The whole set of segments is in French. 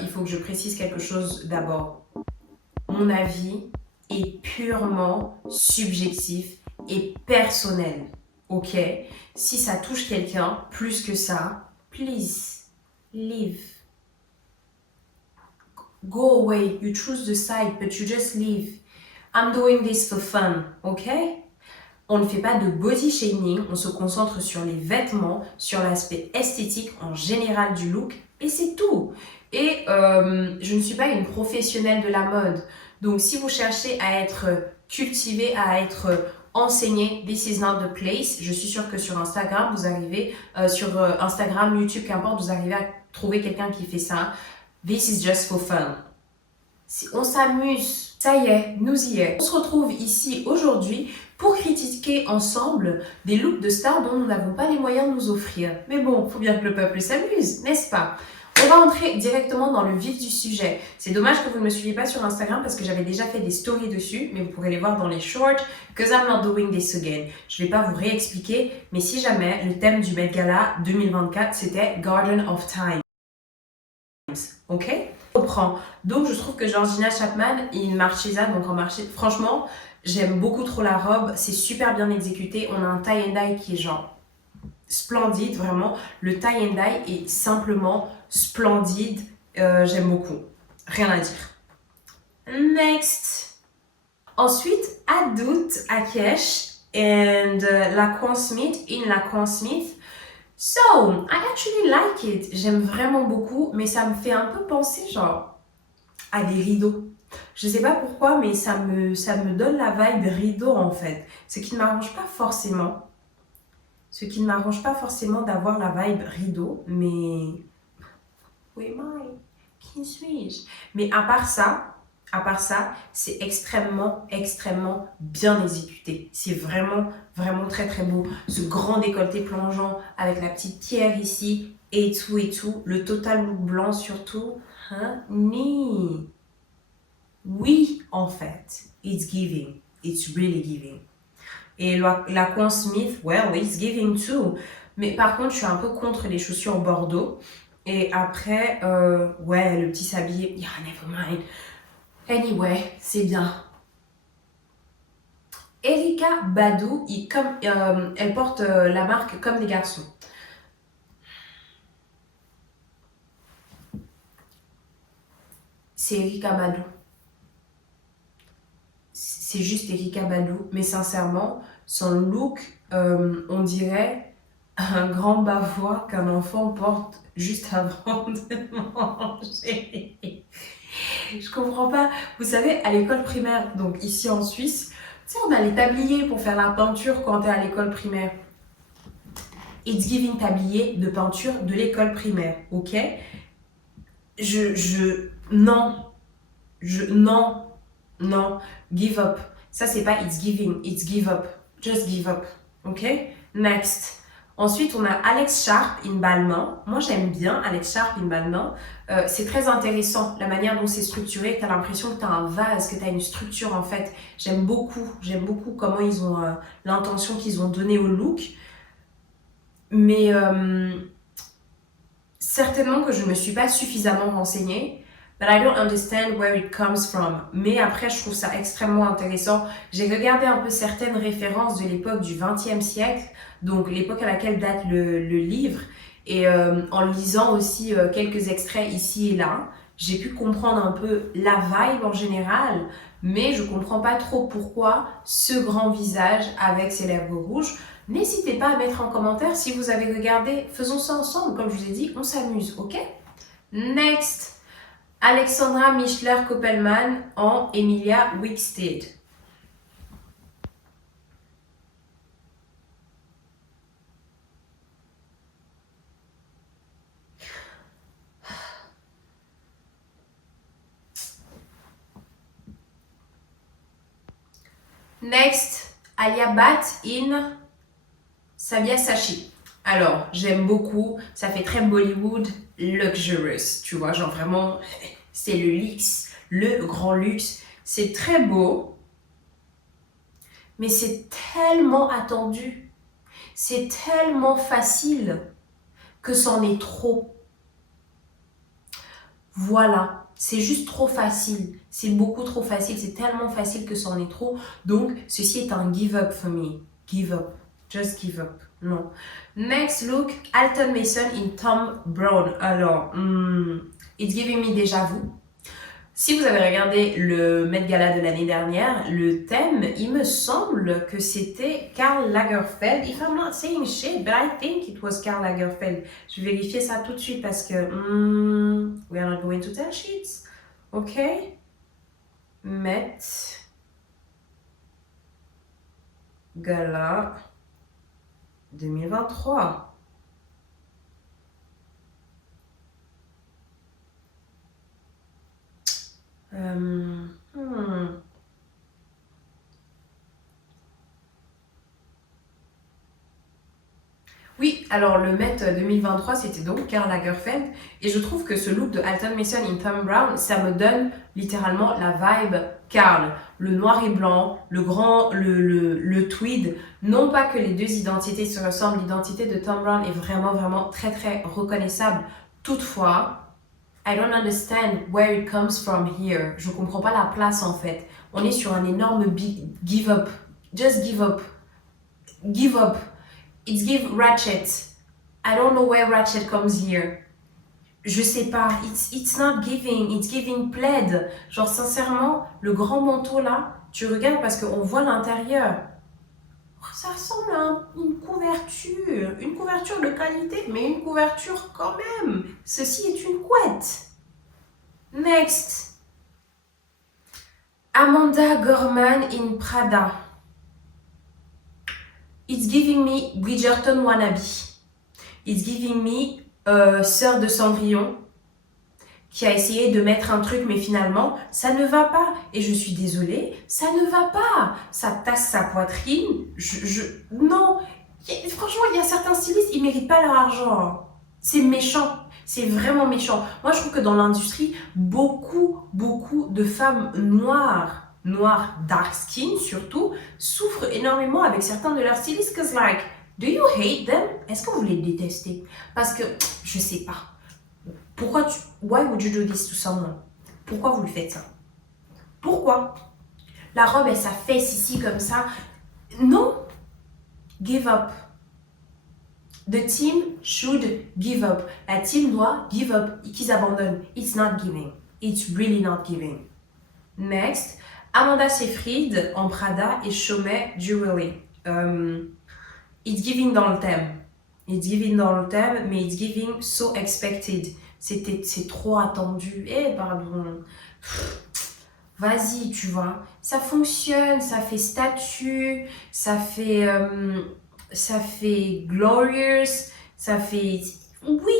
il faut que je précise quelque chose d'abord. Mon avis est purement subjectif et personnel, ok? Si ça touche quelqu'un plus que ça, please, leave. Go away, you choose the side, but you just leave. I'm doing this for fun, ok? On ne fait pas de body shaming, on se concentre sur les vêtements, sur l'aspect esthétique en général du look, et c'est tout. Et je ne suis pas une professionnelle de la mode. Donc si vous cherchez à être cultivé, à être enseigné, this is not the place. Je suis sûre que sur Instagram, vous arrivez, Instagram, YouTube, qu'importe, vous arrivez à trouver quelqu'un qui fait ça. This is just for fun. Si on s'amuse, ça y est, nous y est. On se retrouve ici aujourd'hui pour critiquer ensemble des looks de stars dont nous n'avons pas les moyens de nous offrir. Mais bon, il faut bien que le peuple s'amuse, n'est-ce pas? On va entrer directement dans le vif du sujet. C'est dommage que vous ne me suiviez pas sur Instagram parce que j'avais déjà fait des stories dessus, mais vous pourrez les voir dans les shorts, because I'm not doing this again. Je ne vais pas vous réexpliquer, mais si jamais le thème du Met Gala 2024 c'était Garden of Time. Ok? On reprend. Donc je trouve que Georgina Chapman et Marchesa, donc en marché, franchement, j'aime beaucoup trop la robe, c'est super bien exécuté. On a un tie and dye qui est genre splendide, vraiment. Le tie and dye est simplement splendide. J'aime beaucoup. Rien à dire. Next. Ensuite, Adut Akesh and Laquan Smith in Laquan Smith. So, I actually like it. J'aime vraiment beaucoup, mais ça me fait un peu penser genre à des rideaux. Je sais pas pourquoi, mais ça me donne la vibe rideau en fait. Ce qui ne m'arrange pas forcément. Ce qui ne m'arrange pas forcément d'avoir la vibe rideau, mais... Who am I? Qui suis-je? Mais à part ça, c'est extrêmement, extrêmement bien exécuté. C'est vraiment, vraiment très, très beau. Ce grand décolleté plongeant avec la petite pierre ici et tout et tout. Le total look blanc surtout. Honey. Oui, en fait. It's giving. It's really giving. Et Laquan Smith, well, it's giving too. Mais par contre, je suis un peu contre les chaussures bordeaux. Et après, ouais, le petit sablier, yeah, never mind. Anyway, c'est bien. Erika Badu, elle porte la marque Comme des garçons. C'est Erika Badu. C'est juste Erika Badu. Mais sincèrement, son look, on dirait un grand bavois qu'un enfant porte juste avant de manger. Je comprends pas. Vous savez, à l'école primaire, donc ici en Suisse, tu sais, on a les tabliers pour faire la peinture quand t'es à l'école primaire. It's giving tablier de peinture de l'école primaire, ok? Non, give up. Ça, c'est pas it's giving, it's give up. Just give up, ok? Next. Ensuite, on a Alex Sharp in Balmain. Moi, j'aime bien Alex Sharp in Balmain. C'est très intéressant, la manière dont c'est structuré. Tu as l'impression que tu as un vase, que tu as une structure, en fait. J'aime beaucoup comment ils ont l'intention qu'ils ont donnée au look. Mais certainement que je ne me suis pas suffisamment renseignée. But I don't understand where it comes from. Mais après, je trouve ça extrêmement intéressant. J'ai regardé un peu certaines références de l'époque du XXe siècle, donc l'époque à laquelle date le livre, et en lisant aussi quelques extraits ici et là, j'ai pu comprendre un peu la vibe en général, mais je comprends pas trop pourquoi ce grand visage avec ses lèvres rouges. N'hésitez pas à mettre en commentaire si vous avez regardé. Faisons ça ensemble, comme je vous ai dit, on s'amuse, ok? Next! Alexandra Michler-Koppelman en Emilia Wicksteed. Next, Alia Bhatt in Sabyasachi. Alors, j'aime beaucoup, ça fait très Bollywood, luxurious, tu vois, genre vraiment, c'est le luxe, le grand luxe. C'est très beau, mais c'est tellement attendu, c'est tellement facile que c'en est trop. Voilà, c'est juste trop facile. C'est beaucoup trop facile. C'est tellement facile que c'en est trop. Donc, ceci est un give up for me. Give up. Just give up. Non. Next look, Alton Mason in Thom Browne. Alors, it's giving me déjà vu. Si vous avez regardé le Met Gala de l'année dernière, le thème, il me semble que c'était Karl Lagerfeld. If I'm not saying shit, but I think it was Karl Lagerfeld. Je vais vérifier ça tout de suite parce que we are not going to tell shit. Ok. Met Gala 2023. Oui, alors le Met 2023, c'était donc Karl Lagerfeld. Et je trouve que ce look de Alton Mason in Thom Browne, ça me donne littéralement la vibe Karl. Le noir et blanc, le tweed. Non pas que les deux identités se ressemblent, l'identité de Thom Browne est vraiment, vraiment très, très reconnaissable. Toutefois, I don't understand where it comes from here. Je comprends pas la place en fait. On est sur un énorme give up. Just give up. Give up. It's give ratchet. I don't know where ratchet comes here. Je sais pas. It's not giving. It's giving plaid. Genre sincèrement, le grand manteau là, tu regardes parce qu'on voit l'intérieur. Ça ressemble à une couverture. Une couverture de qualité, mais une couverture quand même. Ceci est une couette. Next. Amanda Gorman in Prada. It's giving me Bridgerton wannabe. It's giving me Sœur de Cendrillon qui a essayé de mettre un truc mais finalement ça ne va pas. Et je suis désolée, ça ne va pas. Ça tasse sa poitrine. Non. Franchement, il y a certains stylistes, ils méritent pas leur argent. C'est méchant. C'est vraiment méchant. Moi, je trouve que dans l'industrie, beaucoup de femmes noires dark skin surtout, souffrent énormément avec certains de leurs stylistes. Cause like, do you hate them? Est-ce que vous les détestez? Parce que, je sais pas. Why would you do this to someone? Pourquoi vous lui faites ça? Pourquoi? La robe, elle s'affaisse ici comme ça. Non. Give up. The team should give up. La team doit give up. Qu'ils abandonnent. It's not giving. It's really not giving. Next. Amanda Seyfried en Prada et Chaumet Jewelry. It's giving dans le thème. It's giving dans le thème, mais it's giving so expected. C'est trop attendu. Pardon. Vas-y, tu vois. Ça fonctionne, ça fait statue, ça fait glorious, ça fait... Oui,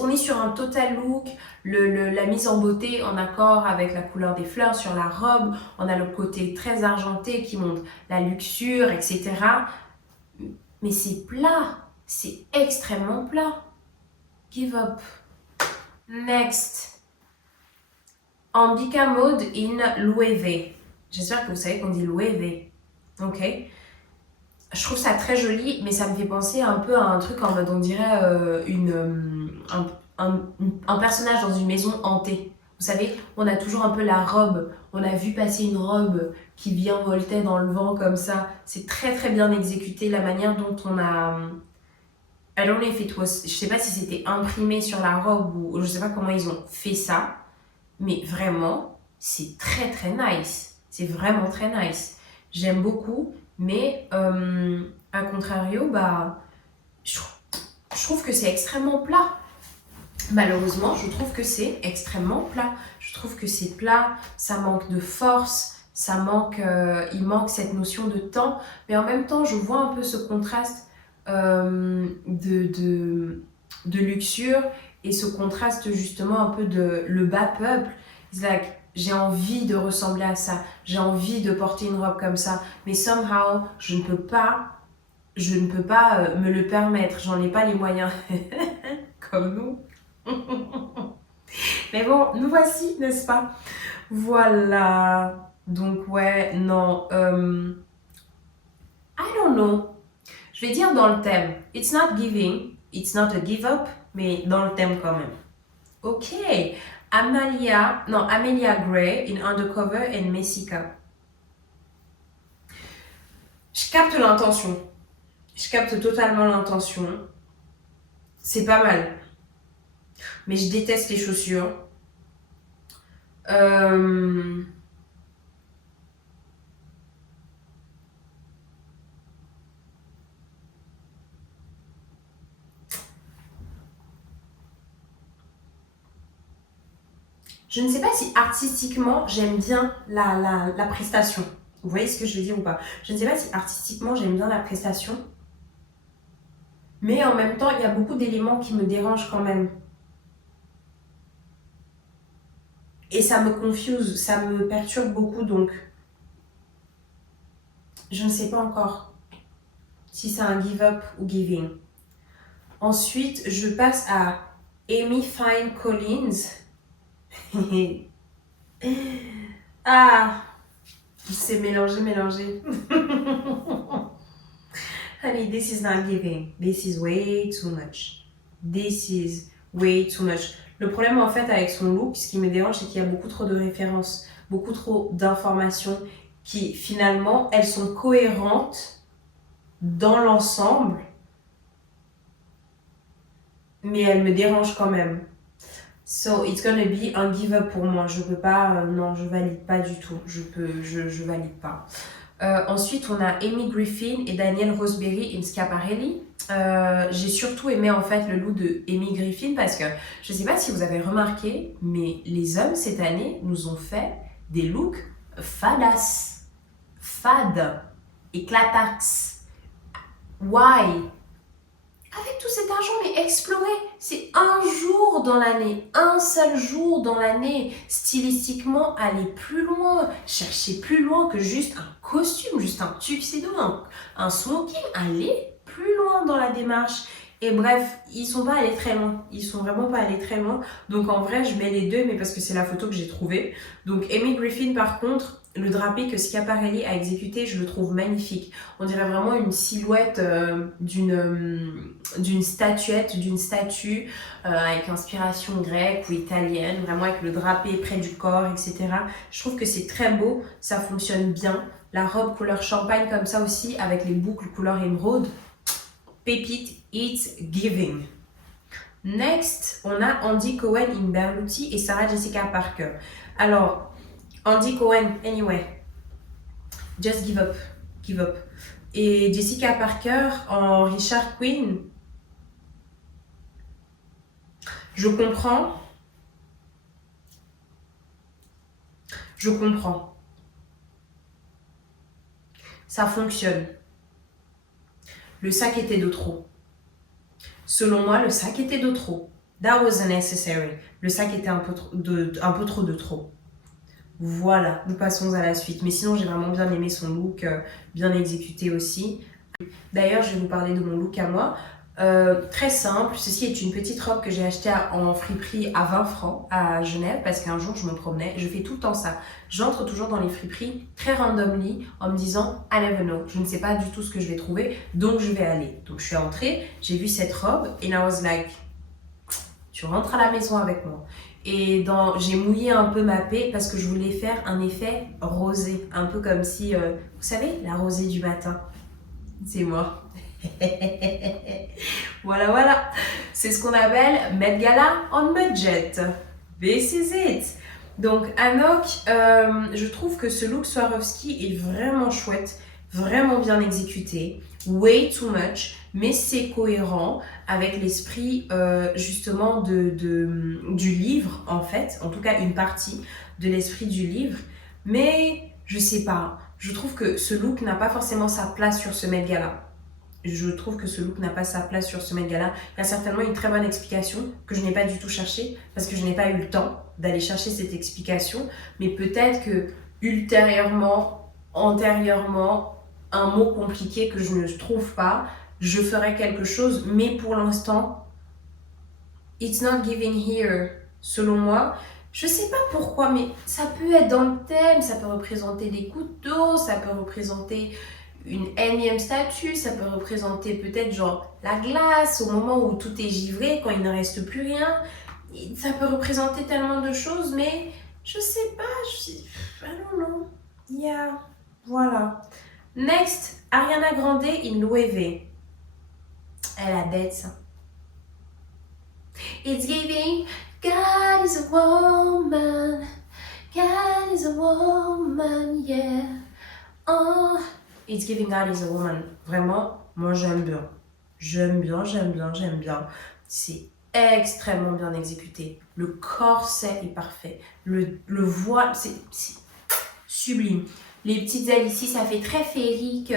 on est sur un total look, la mise en beauté en accord avec la couleur des fleurs sur la robe, on a le côté très argenté qui montre la luxure, etc. Mais c'est plat, c'est extrêmement plat. Give up. Next. Ambika Mode in Loewe. J'espère que vous savez qu'on dit Loewe. Ok. Je trouve ça très joli, mais ça me fait penser un peu à un truc en mode, on dirait un personnage dans une maison hantée. Vous savez, on a toujours un peu la robe. On a vu passer une robe qui virevoltait dans le vent comme ça. C'est très très bien exécuté, la manière dont on a... I don't know if it was... Je sais pas si c'était imprimé sur la robe ou je sais pas comment ils ont fait ça. Mais vraiment, c'est très très nice. C'est vraiment très nice. J'aime beaucoup. Mais, à contrario, je trouve que c'est extrêmement plat. Malheureusement, je trouve que c'est extrêmement plat. Je trouve que c'est plat, ça manque de force, il manque cette notion de temps. Mais en même temps, je vois un peu ce contraste de luxure et ce contraste justement un peu de le bas peuple. It's like, j'ai envie de ressembler à ça, j'ai envie de porter une robe comme ça, mais somehow, je ne peux pas me le permettre, j'en ai pas les moyens, comme nous. Mais bon, nous voici, n'est-ce pas? Voilà, donc ouais, non, I don't know, je vais dire dans le thème, it's not giving, it's not a give up, mais dans le thème quand même. Ok, Amelia Gray in Undercover and Messica. Je capte l'intention. Je capte totalement l'intention. C'est pas mal. Mais je déteste les chaussures. Je ne sais pas si artistiquement j'aime bien la prestation. Vous voyez ce que je veux dire ou pas? Je ne sais pas si artistiquement j'aime bien la prestation. Mais en même temps, il y a beaucoup d'éléments qui me dérangent quand même. Et ça me confuse, ça me perturbe beaucoup, donc je ne sais pas encore si c'est un give up ou giving. Ensuite, je passe à Amy Fine Collins. Ah, c'est mélangé. Honey, this is not giving. This is way too much. This is way too much. Le problème en fait avec son look, ce qui me dérange, c'est qu'il y a beaucoup trop de références, beaucoup trop d'informations qui finalement, elles sont cohérentes dans l'ensemble, mais elles me dérangent quand même. So it's gonna be un give up pour moi. Je peux pas, non, je valide pas du tout. Je valide pas. Ensuite, on a Amy Griffin et Danielle Roseberry in Schiaparelli. J'ai surtout aimé en fait le look de Amy Griffin parce que je sais pas si vous avez remarqué, mais les hommes cette année nous ont fait des looks fades, éclatax. Why? Avec tout cet argent, mais explorer, c'est un jour dans l'année, un seul jour dans l'année. Stylistiquement, aller plus loin, chercher plus loin que juste un costume, juste un tuxedo, un smoking, aller plus loin dans la démarche. Et bref, ils sont pas allés très loin, ils sont vraiment pas allés très loin. Donc en vrai, je mets les deux, mais parce que c'est la photo que j'ai trouvée. Donc Amy Griffin, par contre, le drapé que Schiaparelli a exécuté, je le trouve magnifique. On dirait vraiment une silhouette d'une statuette, d'une statue avec inspiration grecque ou italienne, vraiment avec le drapé près du corps, etc. Je trouve que c'est très beau, ça fonctionne bien. La robe couleur champagne comme ça aussi, avec les boucles couleur émeraude. Pépite, it's giving. Next, on a Andy Cohen in Berluti et Sarah Jessica Parker. Alors, Andy Cohen, anyway, just give up. Et Jessica Parker en Richard Quinn, je comprends. Ça fonctionne. Le sac était de trop. Selon moi, le sac était de trop. That was unnecessary. Le sac était un peu trop de trop. Voilà, nous passons à la suite. Mais sinon, j'ai vraiment bien aimé son look, bien exécuté aussi. D'ailleurs, je vais vous parler de mon look à moi. Très simple, ceci est une petite robe que j'ai achetée en friperie à 20 francs à Genève parce qu'un jour je me promenais, je fais tout le temps ça. J'entre toujours dans les friperies très randomly en me disant I never know, je ne sais pas du tout ce que je vais trouver, donc je vais aller. Donc je suis entrée, j'ai vu cette robe et I was like, tu rentres à la maison avec moi. Et j'ai mouillé un peu ma paix parce que je voulais faire un effet rosé, un peu comme si, vous savez, la rosée du matin, c'est moi. Voilà, c'est ce qu'on appelle Met Gala on budget. This is it. Donc Anok, je trouve que ce look Swarovski est vraiment chouette, vraiment bien exécuté, way too much, mais c'est cohérent avec l'esprit justement du livre en fait, en tout cas une partie de l'esprit du livre, mais je sais pas, je trouve que ce look n'a pas forcément sa place sur ce Met Gala. Je trouve que ce look n'a pas sa place sur ce Met Gala. Il y a certainement une très bonne explication que je n'ai pas du tout cherchée parce que je n'ai pas eu le temps d'aller chercher cette explication. Mais peut-être que ultérieurement, antérieurement, un mot compliqué que je ne trouve pas, je ferai quelque chose. Mais pour l'instant, it's not giving here. Selon moi, je sais pas pourquoi, mais ça peut être dans le thème, ça peut représenter des couteaux, ça peut représenter une énième statue, ça peut représenter peut-être genre la glace au moment où tout est givré, quand il ne reste plus rien. Ça peut représenter tellement de choses, mais je sais pas, I don't know. Yeah, voilà. Next, Ariana Grande in Loewe. Elle a dette, ça. It's giving, God is a woman, God is a woman, yeah. Oh, It's giving God is a woman. Vraiment, moi j'aime bien. J'aime bien, j'aime bien, j'aime bien. C'est extrêmement bien exécuté. Le corset est parfait. Le voile, c'est sublime. Les petites ailes ici, ça fait très féerique,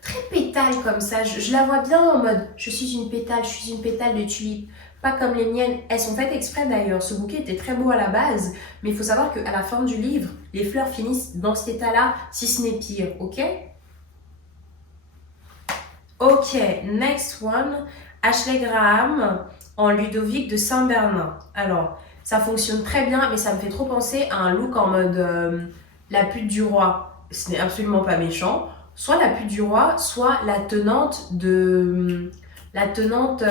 très pétale comme ça. Je la vois bien en mode, je suis une pétale de tulipe. Pas comme les miennes. Elles sont faites exprès d'ailleurs. Ce bouquet était très beau à la base, mais il faut savoir qu'à la fin du livre, les fleurs finissent dans cet état-là, si ce n'est pire, ok? Ok, next one. Ashley Graham en Ludovic de Saint-Bernin. Alors, ça fonctionne très bien, mais ça me fait trop penser à un look en mode la pute du roi. Ce n'est absolument pas méchant. Soit la pute du roi, soit la tenante de... La tenante,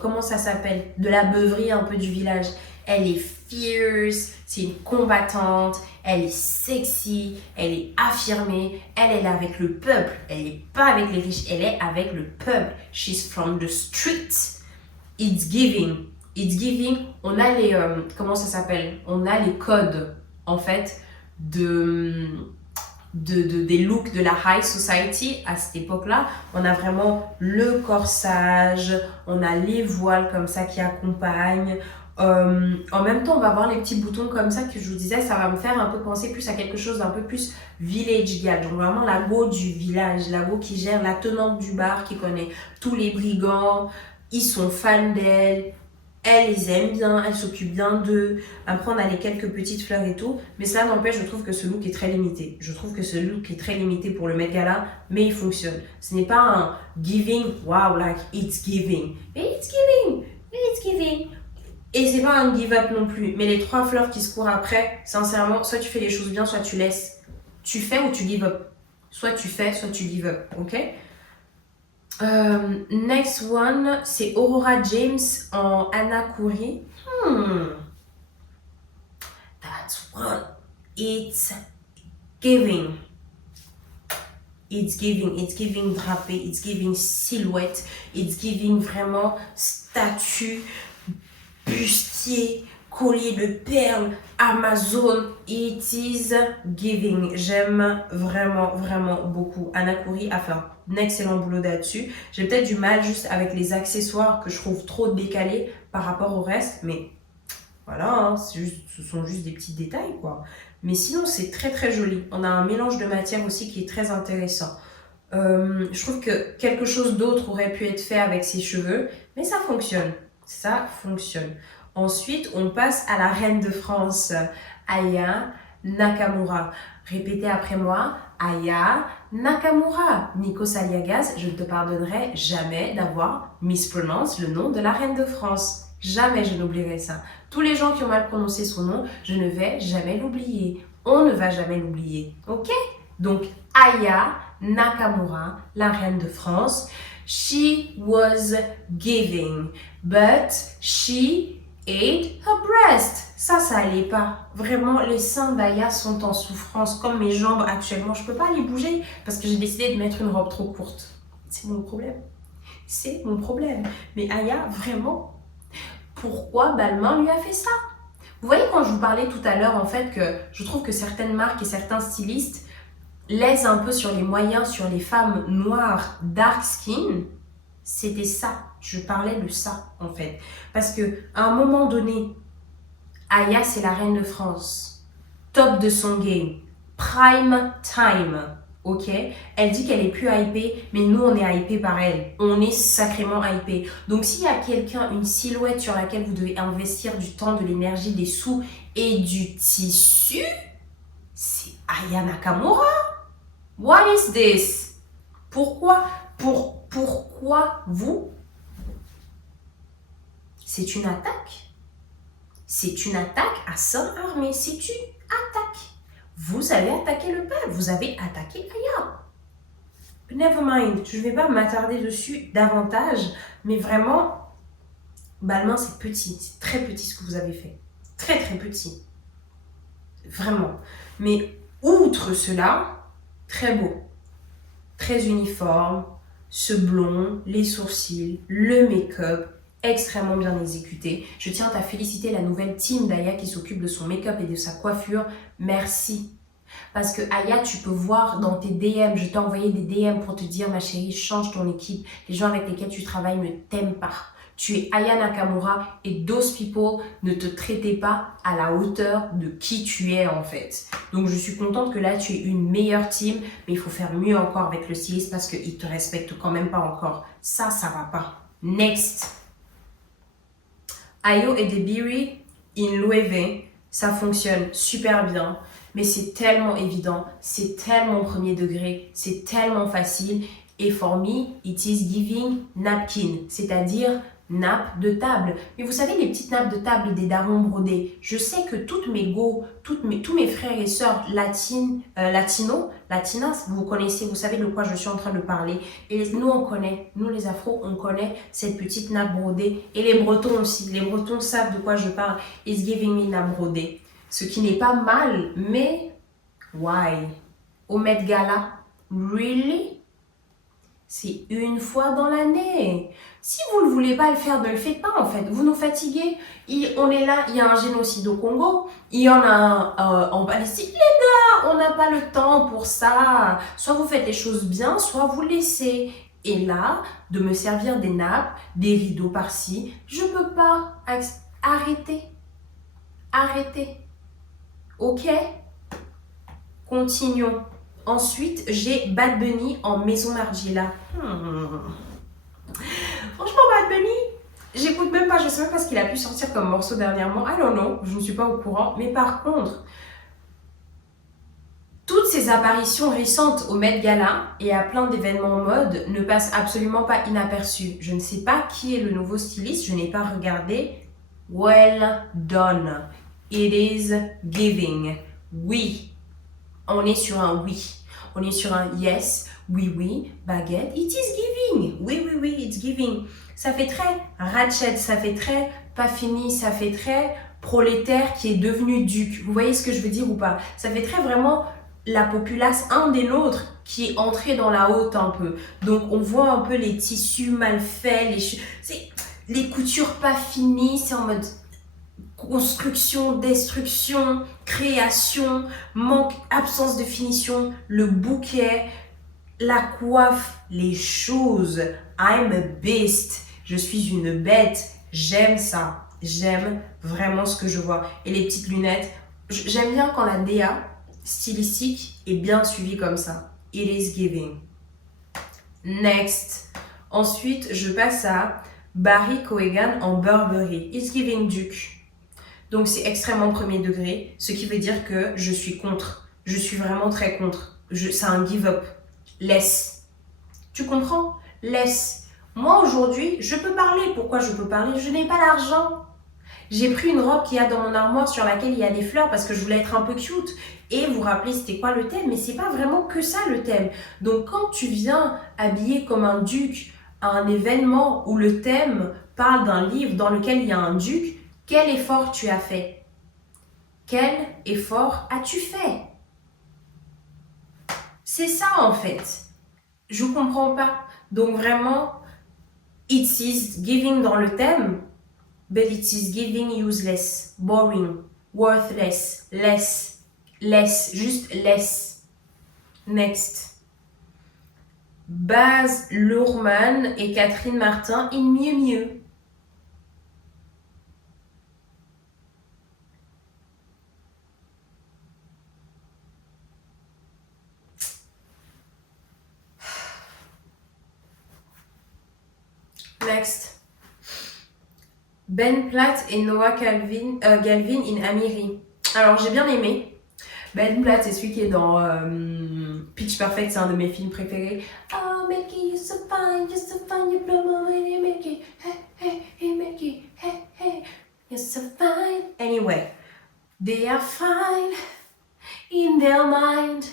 comment ça s'appelle? De la beuverie un peu du village. Elle est fierce, c'est une combattante, elle est sexy, elle est affirmée, elle est là avec le peuple, elle n'est pas avec les riches, elle est avec le peuple. She's from the street. It's giving. It's giving. On a les, comment ça s'appelle? On a les codes, en fait, des looks de la high society à cette époque-là. On a vraiment le corsage, on a les voiles comme ça qui accompagnent. En même temps, on va avoir les petits boutons comme ça que je vous disais, ça va me faire un peu penser plus à quelque chose d'un peu plus village girl. Donc vraiment la go du village, la go qui gère, la tenante du bar, qui connaît tous les brigands, ils sont fans d'elle, elle les aime bien, elle s'occupe bien d'eux. Après, on a les quelques petites fleurs et tout. Mais cela n'empêche, je trouve que ce look est très limité. Je trouve que ce look est très limité pour le Met Gala, mais il fonctionne. Ce n'est pas un giving, wow, like it's giving. Mais it's giving, it's giving. Et c'est pas un give up non plus. Mais les trois fleurs qui se courent après, sincèrement, soit tu fais les choses bien, soit tu laisses. Tu fais ou tu give up. Soit tu fais, soit tu give up, ok? Next one, c'est Aurora James en Anna Curry. That's what it's giving. It's giving drapé, it's giving silhouette, it's giving vraiment statue, bustier, collier de perles, Amazon. It is giving. J'aime vraiment, vraiment beaucoup. Anna Curry a fait un excellent boulot là-dessus. J'ai peut-être du mal juste avec les accessoires que je trouve trop décalés par rapport au reste, mais voilà, hein, ce sont juste des petits détails, quoi. Mais sinon, c'est très, très joli. On a un mélange de matière aussi qui est très intéressant. Je trouve que quelque chose d'autre aurait pu être fait avec ses cheveux, mais ça fonctionne. Ça fonctionne. Ensuite, on passe à la reine de France, Aya Nakamura. Répétez après moi, Aya Nakamura. Nikos Aliagas, je ne te pardonnerai jamais d'avoir misprononcé le nom de la reine de France. Jamais je n'oublierai ça. Tous les gens qui ont mal prononcé son nom, je ne vais jamais l'oublier. On ne va jamais l'oublier. Ok? Donc, Aya Nakamura, la reine de France. She was giving, but she ate her breast. Ça allait pas. Vraiment, les seins d'Aya sont en souffrance, comme mes jambes actuellement. Je peux pas les bouger parce que j'ai décidé de mettre une robe trop courte. C'est mon problème. C'est mon problème. Mais Aya, vraiment, pourquoi Balmain lui a fait ça? Vous voyez, quand je vous parlais tout à l'heure, en fait, que je trouve que certaines marques et certains stylistes lèsent un peu sur les moyens, sur les femmes noires, dark skin, c'était ça. Je parlais de ça, en fait. Parce que à un moment donné, Aya, c'est la reine de France. Top de son game. Prime time. Ok? Elle dit qu'elle est plus hypée, mais nous, on est hypée par elle. On est sacrément hypée. Donc, s'il y a quelqu'un, une silhouette sur laquelle vous devez investir du temps, de l'énergie, des sous et du tissu, c'est Aya Nakamura. What is this? Pourquoi vous? C'est une attaque. C'est une attaque à seins armés. C'est une attaque. Vous avez attaqué le peuple. Vous avez attaqué Aya. Never mind. Je ne vais pas m'attarder dessus davantage. Mais vraiment, Balmain, c'est petit, c'est très petit ce que vous avez fait. Très très petit. Vraiment. Mais outre cela, très beau. Très uniforme, ce blond, les sourcils, le make-up, extrêmement bien exécuté. Je tiens à féliciter la nouvelle team d'Aya qui s'occupe de son make-up et de sa coiffure. Merci. Parce que Aya, tu peux voir dans tes DM, je t'ai envoyé des DM pour te dire, ma chérie, change ton équipe. Les gens avec lesquels tu travailles ne t'aiment pas. Tu es Aya Nakamura et those people ne te traitaient pas à la hauteur de qui tu es en fait. Donc je suis contente que là tu aies une meilleure team, mais il faut faire mieux encore avec le styliste parce qu'il ne te respecte quand même pas encore. Ça va pas. Next. Ayo et Debiri in Loewe, ça fonctionne super bien. Mais c'est tellement évident, c'est tellement premier degré, c'est tellement facile. Et for me, it is giving napkin, c'est-à-dire nappe de table. Mais vous savez, les petites nappes de table des darons brodés, je sais que toutes mes go, tous mes frères et sœurs latinas, vous connaissez, vous savez de quoi je suis en train de parler. Et nous, on connaît, nous les afros, on connaît cette petite nappe brodée. Et les bretons aussi, les bretons savent de quoi je parle. It's giving me nappe brodée. Ce qui n'est pas mal, mais why? Au Met Gala, really? C'est une fois dans l'année. Si vous ne voulez pas le faire, ne le faites pas en fait. Vous nous fatiguez. On est là, il y a un génocide au Congo, il y en a un en Palestine. Les gars, on n'a pas le temps pour ça. Soit vous faites les choses bien, soit vous laissez. Et là, de me servir des nappes, des rideaux par-ci, je ne peux pas. Arrêtez. Arrêtez. Ok? Continuons. Ensuite, j'ai Bad Bunny en Maison Margiela. Franchement, Bad Bunny, j'écoute même pas. Je sais même pas ce qu'il a pu sortir comme morceau dernièrement. I don't know, je ne suis pas au courant. Mais par contre, toutes ces apparitions récentes au Met Gala et à plein d'événements mode ne passent absolument pas inaperçues. Je ne sais pas qui est le nouveau styliste, je n'ai pas regardé. Well done. It is giving. Oui. On est sur un oui. On est sur un yes. Oui, oui. Baguette. It is giving. Oui, oui, oui. It's giving. Ça fait très ratchet. Ça fait très pas fini. Ça fait très prolétaire qui est devenu duc. Vous voyez ce que je veux dire ou pas? Ça fait très vraiment la populace, un des nôtres, qui est entré dans la haute un peu. Donc, on voit un peu les tissus mal faits. Les coutures pas finies. C'est en mode construction, destruction, création, manque, absence de finition, le bouquet, la coiffe, les choses. I'm a beast. Je suis une bête. J'aime ça. J'aime vraiment ce que je vois. Et les petites lunettes. J'aime bien quand la DA stylistique est bien suivie comme ça. It is giving. Next. Ensuite, je passe à Barry Coegan en Burberry. It's giving Duke. Donc c'est extrêmement premier degré, ce qui veut dire que je suis contre. Je suis vraiment très contre. C'est un give up. Laisse. Tu comprends? Laisse. Moi aujourd'hui, je peux parler. Pourquoi je peux parler? Je n'ai pas l'argent. J'ai pris une robe qu'il y a dans mon armoire sur laquelle il y a des fleurs parce que je voulais être un peu cute. Et vous rappelez c'était quoi le thème? Mais c'est pas vraiment que ça le thème. Donc quand tu viens habillé comme un duc à un événement où le thème parle d'un livre dans lequel il y a un duc, quel effort tu as fait? Quel effort as-tu fait? C'est ça en fait. Je comprends pas. Donc vraiment, it is giving dans le thème, but it is giving useless, boring, worthless, less, juste less. Next. Baz Luhrmann et Catherine Martin in Mieux Mieux. Next. Ben Platt et Noah Galvin in Amiri. Alors j'ai bien aimé. Ben Platt, c'est celui qui est dans Pitch Perfect, c'est un de mes films préférés. Oh Mickey, you're so fine, you blow my mind, Mickey. Hey Mickey, hey, you're so fine. Anyway, they are fine in their mind.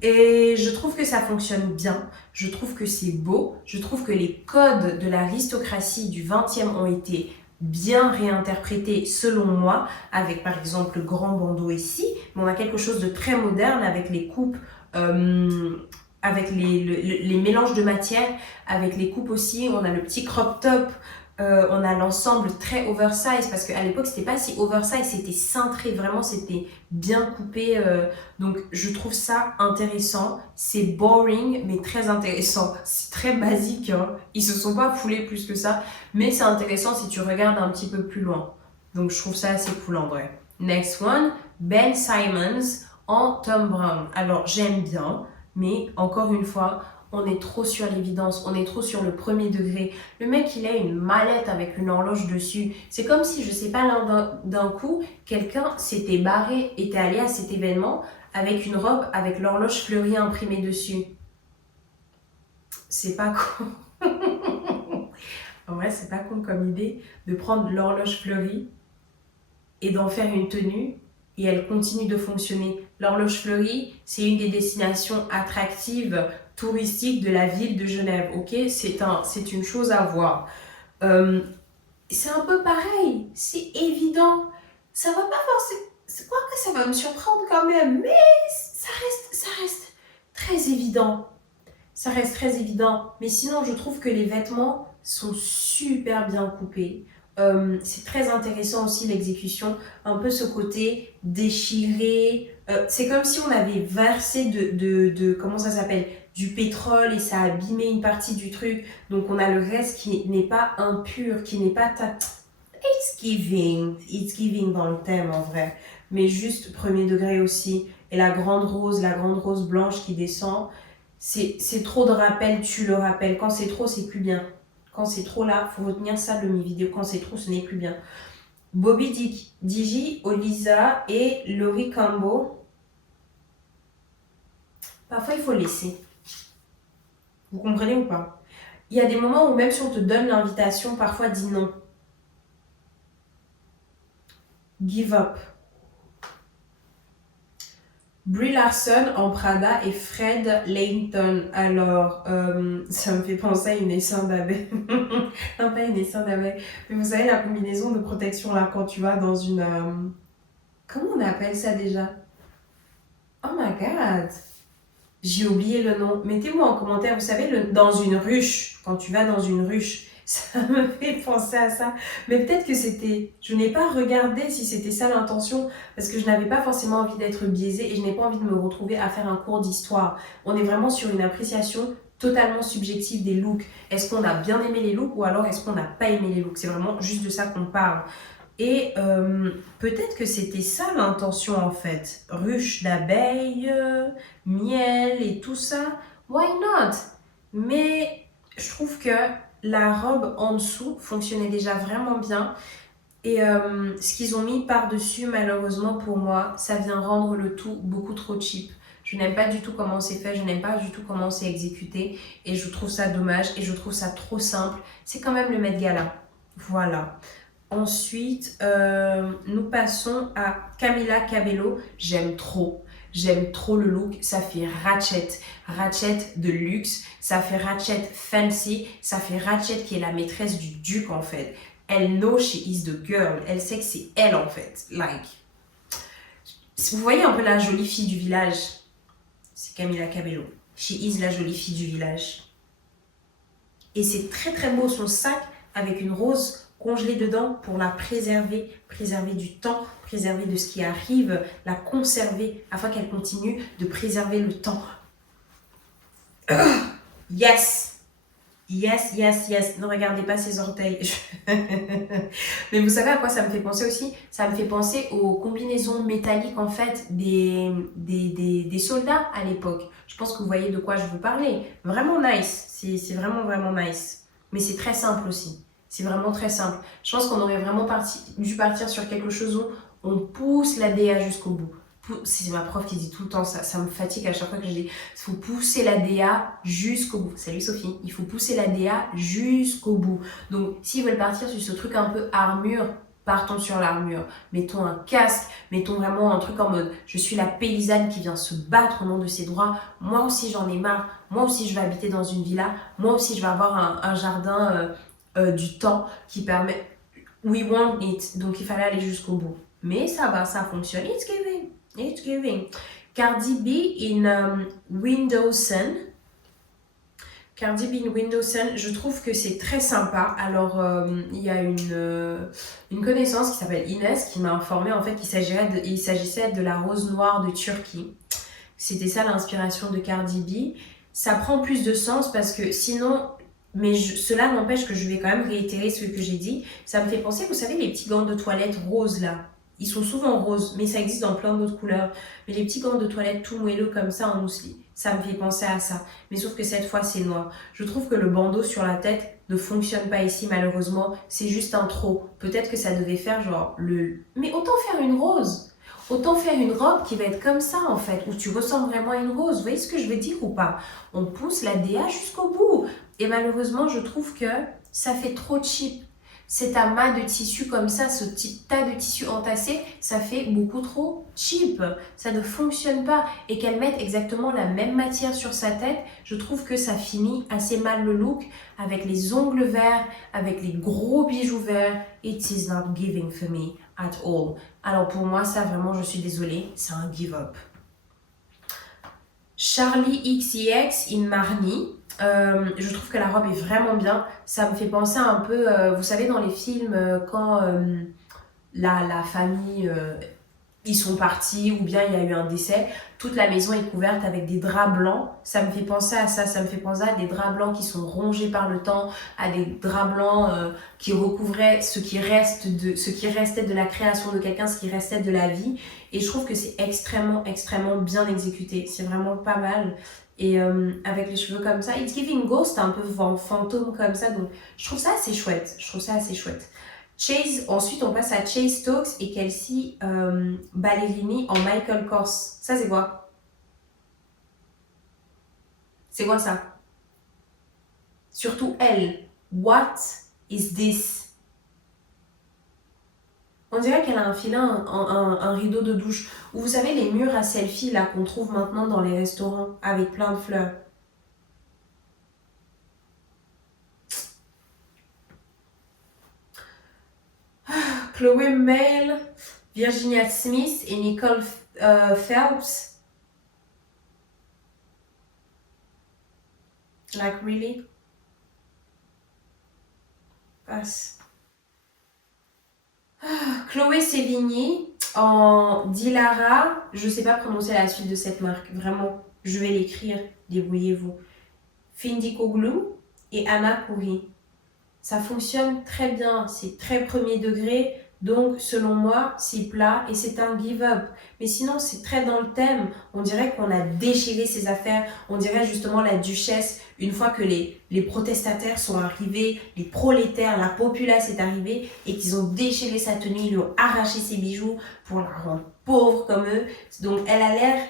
Et je trouve que ça fonctionne bien, je trouve que c'est beau, je trouve que les codes de l'aristocratie du 20e ont été bien réinterprété selon moi, avec par exemple le grand bandeau ici, mais on a quelque chose de très moderne avec les coupes, avec les mélanges de matière, avec les coupes aussi, on a le petit crop top, on a l'ensemble très oversize, parce qu'à l'époque c'était pas si oversize, c'était cintré, vraiment c'était bien coupé, donc je trouve ça intéressant, c'est boring mais très intéressant, c'est très basique, hein. Ils se sont pas foulés plus que ça, mais c'est intéressant si tu regardes un petit peu plus loin, donc je trouve ça assez cool en vrai. Next one, Ben Simmons en Thom Browne. Alors j'aime bien, mais encore une fois, on est trop sur l'évidence, on est trop sur le premier degré. Le mec, il a une mallette avec une horloge dessus. C'est comme si, je sais pas, d'un coup, quelqu'un s'était barré, était allé à cet événement avec une robe avec l'horloge fleurie imprimée dessus. C'est pas con. En vrai, c'est pas con comme idée de prendre l'horloge fleurie et d'en faire une tenue et elle continue de fonctionner. L'horloge fleurie, c'est une des destinations attractives touristiques de la ville de Genève, ok? C'est une chose à voir. C'est un peu pareil, c'est évident. Ça va pas forcément... C'est quoi que ça va me surprendre quand même, mais ça reste très évident. Ça reste très évident. Mais sinon, je trouve que les vêtements sont super bien coupés. C'est très intéressant aussi l'exécution, un peu ce côté déchiré. C'est comme si on avait versé comment ça s'appelle, du pétrole et ça a abîmé une partie du truc. Donc on a le reste qui n'est pas impur, qui n'est pas it's giving dans le thème en vrai. Mais juste premier degré aussi. Et la grande rose blanche qui descend. C'est trop de rappel, tu le rappelles. Quand c'est trop, c'est plus bien. Quand c'est trop là, faut retenir ça de mes vidéos. Quand c'est trop, ce n'est plus bien. Bobby Digi, Olisa et Laurie Cambo. Parfois, il faut laisser. Vous comprenez ou pas? Il y a des moments où même si on te donne l'invitation, parfois dis non. Give up. Brie Larson en Prada et Fred Leighton. Alors, ça me fait penser à une essaim d'abeilles. Non, pas une essaim d'abeilles. Mais vous savez, la combinaison de protection là, quand tu vas dans une... comment on appelle ça déjà? Oh my god! J'ai oublié le nom. Mettez-moi en commentaire, vous savez, dans une ruche. Quand tu vas dans une ruche, ça me fait penser à ça. Mais peut-être que c'était... Je n'ai pas regardé si c'était ça l'intention, parce que je n'avais pas forcément envie d'être biaisée et je n'ai pas envie de me retrouver à faire un cours d'histoire. On est vraiment sur une appréciation totalement subjective des looks. Est-ce qu'on a bien aimé les looks ou alors est-ce qu'on n'a pas aimé les looks? C'est vraiment juste de ça qu'on parle. Et peut-être que c'était ça l'intention en fait. Ruche d'abeilles, miel et tout ça. Why not? Mais je trouve que la robe en dessous fonctionnait déjà vraiment bien. Et ce qu'ils ont mis par-dessus, malheureusement pour moi, ça vient rendre le tout beaucoup trop cheap. Je n'aime pas du tout comment c'est fait, je n'aime pas du tout comment c'est exécuté. Et je trouve ça dommage et je trouve ça trop simple. C'est quand même le Met Gala. Voilà. Ensuite, nous passons à Camila Cabello. J'aime trop le look. Ça fait ratchet de luxe. Ça fait ratchet fancy. Ça fait ratchet qui est la maîtresse du duc en fait. Elle know she is the girl. Elle sait que c'est elle en fait. Like. Vous voyez un peu la jolie fille du village? C'est Camila Cabello. She is la jolie fille du village. Et c'est très très beau son sac avec une rose congelée dedans pour la préserver du temps, préserver de ce qui arrive, la conserver afin qu'elle continue de préserver le temps. Yes! Ne regardez pas ses orteils. Mais vous savez à quoi ça me fait penser aussi? Ça me fait penser aux combinaisons métalliques en fait des soldats à l'époque. Je pense que vous voyez de quoi je veux parler. Vraiment nice. C'est vraiment nice. Mais c'est très simple aussi. C'est vraiment très simple. Je pense qu'on aurait vraiment dû partir sur quelque chose où on pousse la DA jusqu'au bout. C'est ma prof qui dit tout le temps ça, ça me fatigue à chaque fois que je dis il faut pousser la DA jusqu'au bout. Salut Sophie, il faut pousser la DA jusqu'au bout. Donc s'ils veulent partir sur ce truc un peu armure, partons sur l'armure. Mettons un casque, mettons vraiment un truc en mode je suis la paysanne qui vient se battre au nom de ses droits. Moi aussi j'en ai marre, moi aussi je vais habiter dans une villa, moi aussi je vais avoir un jardin du temps qui permet... we want it. Donc il fallait aller jusqu'au bout. Mais ça va, ça fonctionne. It's giving. It's giving. Cardi B in Windows 10. Cardi B in Windows 10, je trouve que c'est très sympa. Alors, il y a une connaissance qui s'appelle Inès qui m'a informé en fait qu'il s'agissait de la rose noire de Turquie. C'était ça l'inspiration de Cardi B. Ça prend plus de sens parce que sinon, cela n'empêche que je vais quand même réitérer ce que j'ai dit. Ça me fait penser, vous savez, les petits gants de toilette roses là. Ils sont souvent roses, mais ça existe dans plein d'autres couleurs. Mais les petits gants de toilette tout moelleux comme ça en mousseline, ça me fait penser à ça. Mais sauf que cette fois, c'est noir. Je trouve que le bandeau sur la tête ne fonctionne pas ici, malheureusement. C'est juste un trop. Peut-être que ça devait faire genre le... Mais autant faire une rose. Autant faire une robe qui va être comme ça en fait, où tu ressembles vraiment à une rose. Vous voyez ce que je veux dire ou pas? On pousse la DA jusqu'au bout. Et malheureusement, je trouve que ça fait trop cheap. Cet amas de tissu comme ça, ce petit tas de tissu entassé, ça fait beaucoup trop cheap. Ça ne fonctionne pas. Et qu'elle mette exactement la même matière sur sa tête, je trouve que ça finit assez mal le look, avec les ongles verts, avec les gros bijoux verts. It is not giving for me at all. Alors pour moi, ça vraiment, je suis désolée, c'est un give up. Charlie XCX in Marni. Je trouve que la robe est vraiment bien. Ça me fait penser un peu, vous savez, dans les films, quand la famille, ils sont partis ou bien il y a eu un décès, toute la maison est couverte avec des draps blancs. Ça me fait penser à ça, ça me fait penser à des draps blancs qui sont rongés par le temps, à des draps blancs qui recouvraient ce qui restait de la création de quelqu'un, ce qui restait de la vie. Et je trouve que c'est extrêmement, extrêmement bien exécuté. C'est vraiment pas mal. Et avec les cheveux comme ça, it's giving ghost, un peu fantôme comme ça. Donc je trouve ça assez chouette. Je trouve ça assez chouette. Chase, ensuite on passe à Chase Stokes et Kelsey Ballerini en Michael Kors. Ça c'est quoi? C'est quoi ça? Surtout elle. What is this? On dirait qu'elle a enfilé un rideau de douche. Ou vous savez les murs à selfie là qu'on trouve maintenant dans les restaurants avec plein de fleurs. Chloé Mail, Virginia Smith et Nicole Phelps. Like really? Passe. Chloé Sevigny en Dilara. Je sais pas prononcer la suite de cette marque. Vraiment, je vais l'écrire. Débrouillez-vous. Findikoglu et Anna Kouri. Ça fonctionne très bien. C'est très premier degré. Donc, selon moi, c'est plat et c'est un give-up. Mais sinon, c'est très dans le thème. On dirait qu'on a déchiré ses affaires. On dirait justement la duchesse, une fois que les protestataires sont arrivés, les prolétaires, la populace est arrivée et qu'ils ont déchiré sa tenue, ils lui ont arraché ses bijoux pour la rendre pauvre comme eux. Donc, elle a l'air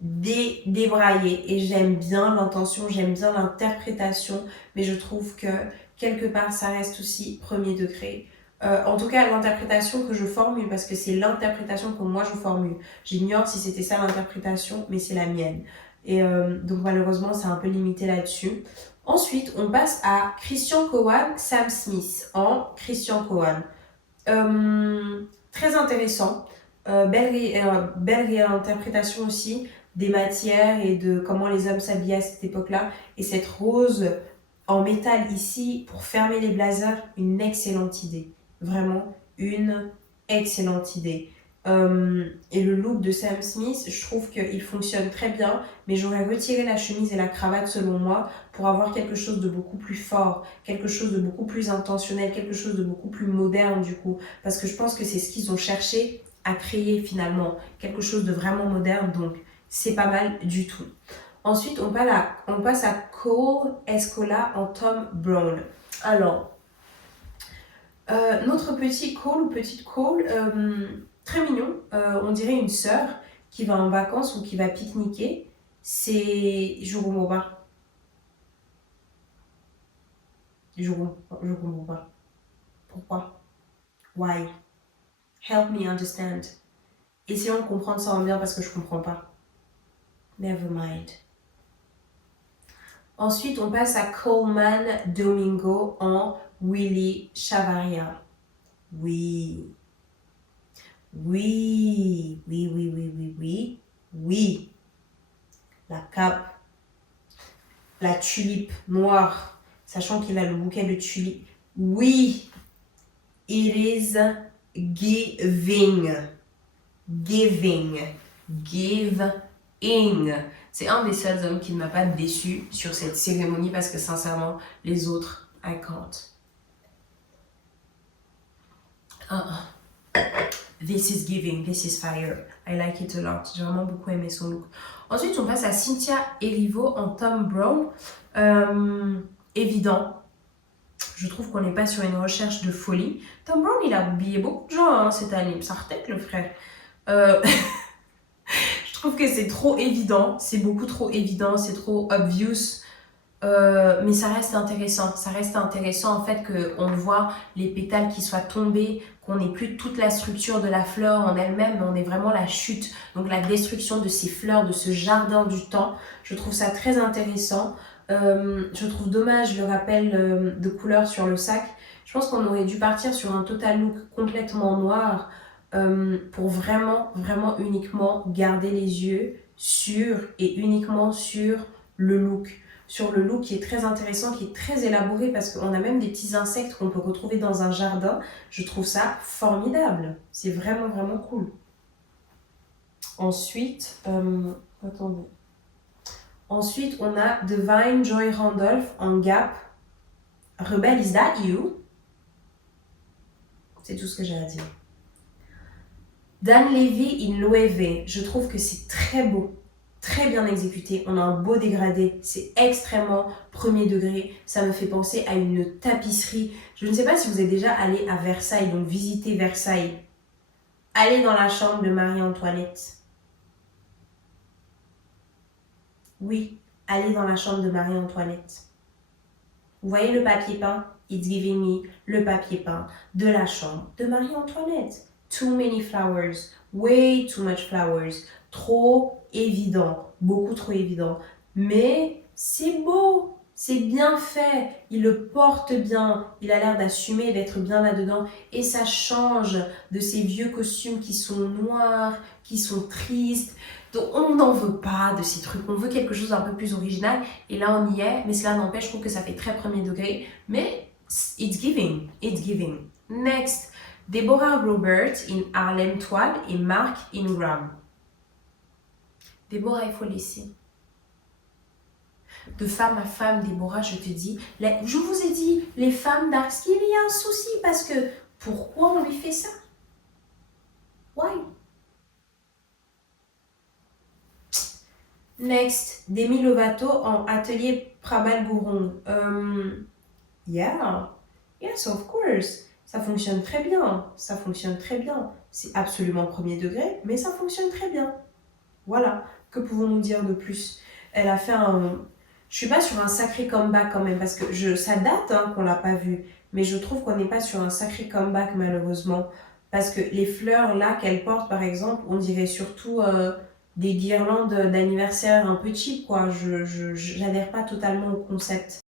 débraillée et j'aime bien l'intention, j'aime bien l'interprétation, mais je trouve que quelque part, ça reste aussi premier degré. En tout cas, l'interprétation que je formule, parce que c'est l'interprétation que moi je formule. J'ignore si c'était ça l'interprétation, mais c'est la mienne. Et donc malheureusement, c'est un peu limité là-dessus. Ensuite, on passe à Christian Cowan, Sam Smith en Christian Cowan. Très intéressant. Belle réinterprétation aussi des matières et de comment les hommes s'habillaient à cette époque-là. Et cette rose en métal ici pour fermer les blazers, une excellente idée. Vraiment, une excellente idée. Et le look de Sam Smith, je trouve qu'il fonctionne très bien, mais j'aurais retiré la chemise et la cravate selon moi pour avoir quelque chose de beaucoup plus fort, quelque chose de beaucoup plus intentionnel, quelque chose de beaucoup plus moderne du coup. Parce que je pense que c'est ce qu'ils ont cherché à créer finalement, quelque chose de vraiment moderne, donc c'est pas mal du tout. Ensuite, on passe à Cole Escola en Tom Brown. Alors, notre petit Cole ou petite Cole, très mignon, on dirait une sœur qui va en vacances ou qui va pique-niquer. C'est... Je comprends pas. Je comprends pas. Pourquoi? Why? Help me understand. Essayons de comprendre ça en bien parce que je comprends pas. Never mind. Ensuite, on passe à Coleman Domingo en Willy Chavaria. Oui. Oui. Oui, oui, oui, oui, oui. Oui. La cape. La tulipe noire. Sachant qu'il a le bouquet de tulipes. Oui. It is giving. Giving. Giving. C'est un des seuls hommes qui ne m'a pas déçu sur cette cérémonie parce que sincèrement, les autres, I can't. This is giving, this is fire. I like it a lot. J'ai vraiment beaucoup aimé son look. Ensuite, on passe à Cynthia Erivo en Tom Brown. Évident. Je trouve qu'on n'est pas sur une recherche de folie. Tom Brown, il a habillé beaucoup de gens hein, cette année. Ça retête le frère. Je trouve que c'est trop évident. C'est beaucoup trop évident. C'est trop obvious. Mais ça reste intéressant. Ça reste intéressant en fait qu'on voit les pétales qui soient tombés, qu'on n'ait plus toute la structure de la fleur en elle-même, mais on est vraiment la chute, donc la destruction de ces fleurs, de ce jardin du temps. Je trouve ça très intéressant. Je trouve dommage le rappel de couleur sur le sac. Je pense qu'on aurait dû partir sur un total look complètement noir pour vraiment, vraiment uniquement garder les yeux sur et uniquement sur le look. Sur le look qui est très intéressant, qui est très élaboré parce qu'on a même des petits insectes qu'on peut retrouver dans un jardin. Je trouve ça formidable. C'est vraiment, vraiment cool. Ensuite, attendez. Ensuite, on a Divine Joy Randolph en Gap. Rebelle, is that you? C'est tout ce que j'ai à dire. Dan Levy in Loewe. Je trouve que c'est très beau. Très bien exécuté, on a un beau dégradé, c'est extrêmement premier degré, ça me fait penser à une tapisserie. Je ne sais pas si vous êtes déjà allé à Versailles, donc visitez Versailles. Allez dans la chambre de Marie-Antoinette. Oui, allez dans la chambre de Marie-Antoinette. Vous voyez le papier peint? It's giving me le papier peint de la chambre de Marie-Antoinette. Too many flowers, way too much flowers. Trop évident, beaucoup trop évident. Mais c'est beau, c'est bien fait, il le porte bien, il a l'air d'assumer, d'être bien là-dedans. Et ça change de ces vieux costumes qui sont noirs, qui sont tristes. Donc on n'en veut pas de ces trucs, on veut quelque chose d'un peu plus original. Et là on y est, mais cela n'empêche, je trouve que ça fait très premier degré. Mais it's giving, it's giving. Next, Deborah Robert in Harlem Toile et Mark Ingram. Déborah, il faut laisser. De femme à femme, Déborah, je te dis, je vous ai dit, les femmes dark skin, il y a un souci parce que pourquoi on lui fait ça? Why? Next, Demi Lovato en atelier Prabal Gourong. Yeah, yes, of course. Ça fonctionne très bien, ça fonctionne très bien. C'est absolument premier degré, mais ça fonctionne très bien. Voilà. Que pouvons-nous dire de plus? Elle a fait un... Je suis pas sur un sacré comeback quand même, parce que ça date hein, qu'on l'a pas vu, mais je trouve qu'on n'est pas sur un sacré comeback malheureusement, parce que les fleurs là qu'elle porte par exemple, on dirait surtout des guirlandes d'anniversaire un peu cheap quoi. Je n'adhère pas totalement au concept.